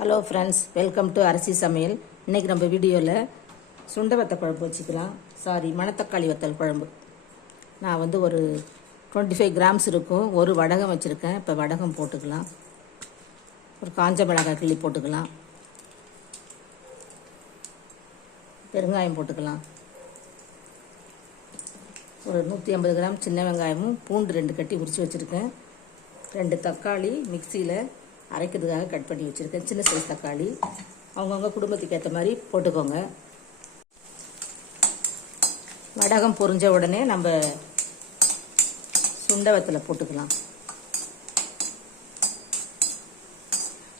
Hello friends, welcome to அரிசி சமையல். இன்றைக்கி நம்ம வீடியோவில் சுண்டை வத்த குழம்பு வச்சுக்கலாம். மணத்தக்காளி வத்தல் குழம்பு. நான் ஒரு 25 கிராம்ஸ் இருக்கும். ஒரு வடகம் வச்சுருக்கேன். இப்போ வடகம் போட்டுக்கலாம். ஒரு காஞ்ச மிளகாய் கிள்ளி போட்டுக்கலாம். பெருங்காயம் போட்டுக்கலாம். ஒரு 150 கிராம் சின்ன வெங்காயமும் பூண்டு 2 கட்டி உரித்து வச்சுருக்கேன். 2 தக்காளி மிக்சியில் அரைக்கிறதுக்காக கட் பண்ணி வச்சுருக்கேன். சின்ன சைஸ் தக்காளி அவங்கவுங்க குடும்பத்துக்கு ஏற்ற மாதிரி போட்டுக்கோங்க. வடகம் பொரிஞ்ச உடனே நம்ம சுண்டை வத்தலை போட்டுக்கலாம்.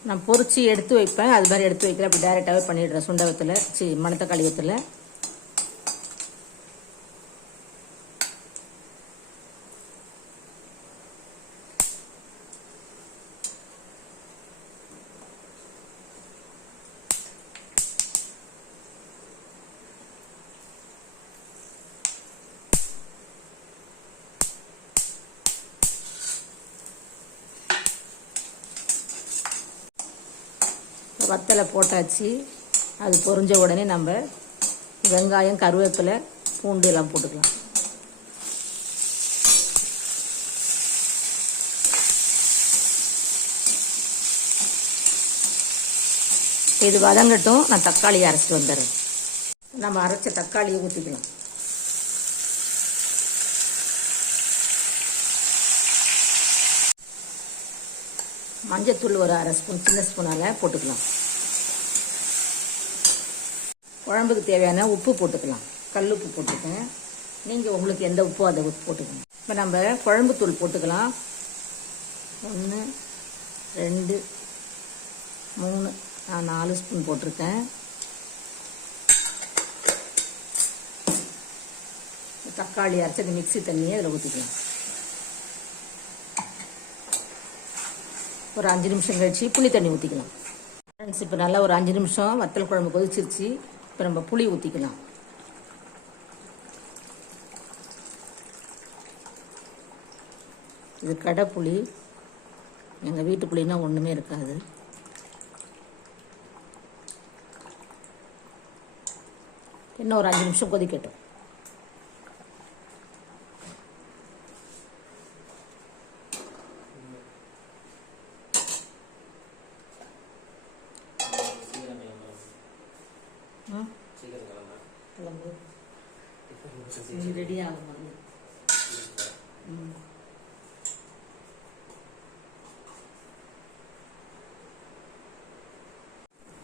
நான் பொரிச்சு எடுத்து வைப்பேன். அது மாதிரி எடுத்து வைக்கிறேன். அப்படி டைரெக்டாகவே பண்ணிடுறேன். சுண்டை வத்தலை மணத்தக்காளி வத்தலை வத்தலை போட்டாச்சு. அது பொரிஞ்ச உடனே நம்ம வெங்காயம், கருவேப்பிலை, பூண்டு எல்லாம் போட்டுக்கலாம். இது வதங்கட்டும். நான் தக்காளியை அரைச்சிட்டு வந்துடுறேன். நம்ம அரைச்ச தக்காளியை ஊற்றிக்கலாம். மஞ்சத்தூள் ஒரு அரை ஸ்பூன் சின்ன ஸ்பூனால் போட்டுக்கலாம். குழம்புக்கு தேவையான உப்பு போட்டுக்கலாம். கல் உப்பு போட்டுக்கேன். நீங்கள் உங்களுக்கு எந்த உப்போ அதை உப்பு போட்டுக்கணும். இப்போ நம்ம குழம்பு தூள் போட்டுக்கலாம். 1 2 3 நான் 4 ஸ்பூன் போட்டிருக்கேன். தக்காளி அரைச்சது மிக்சி தண்ணியை அதில் ஊற்றிக்கலாம். ஒரு 5 நிமிஷம் கழிச்சு புளி தண்ணி ஊற்றிக்கலாம். ஃப்ரெண்ட்ஸ், இப்போ நல்லா ஒரு 5 நிமிஷம் வத்தல் குழம்பு கொதிச்சிருச்சு. இப்போ நம்ம புளி ஊற்றிக்கலாம். இது கடை புளி. எங்கள் வீட்டு புளினா ஒன்றுமே இருக்காது. இன்னும் ஒரு 5 நிமிஷம் கொதிக்கட்டும். ரெடி ஆகும்.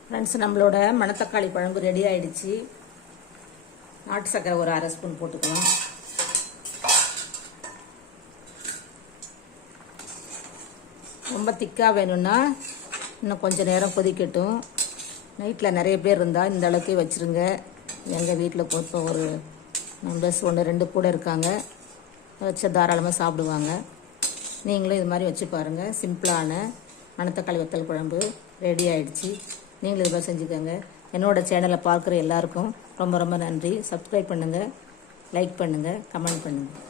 ஃப்ரெண்ட்ஸ், நம்மளோட மணத்தக்காளி குழம்பு ரெடி ஆயிடுச்சு. நாட்டு சர்க்கரை ஒரு அரை ஸ்பூன் போட்டுக்கலாம். ரொம்ப திக்காக வேணும்னா இன்னும் கொஞ்சம் நேரம் கொதிக்கட்டும். நைட்டில் நிறைய பேர் இருந்தால் இந்த அளவுக்கே வச்சுருங்க. எங்கள் வீட்டில் இப்போ ஒரு மெம்பர்ஸ் 1 2 கூட இருக்காங்க. வச்சு தாராளமாக சாப்பிடுவாங்க. நீங்களும் இது மாதிரி வச்சு பாருங்கள். சிம்பிளான மணத்தக்காளி வத்தல் குழம்பு ரெடி ஆகிடுச்சு. நீங்களும் இது மாதிரி செஞ்சுக்கோங்க. என்னோடய சேனலை பார்க்குற எல்லாருக்கும் ரொம்ப ரொம்ப நன்றி. சப்ஸ்கிரைப் பண்ணுங்கள், லைக் பண்ணுங்கள், கமெண்ட் பண்ணுங்கள்.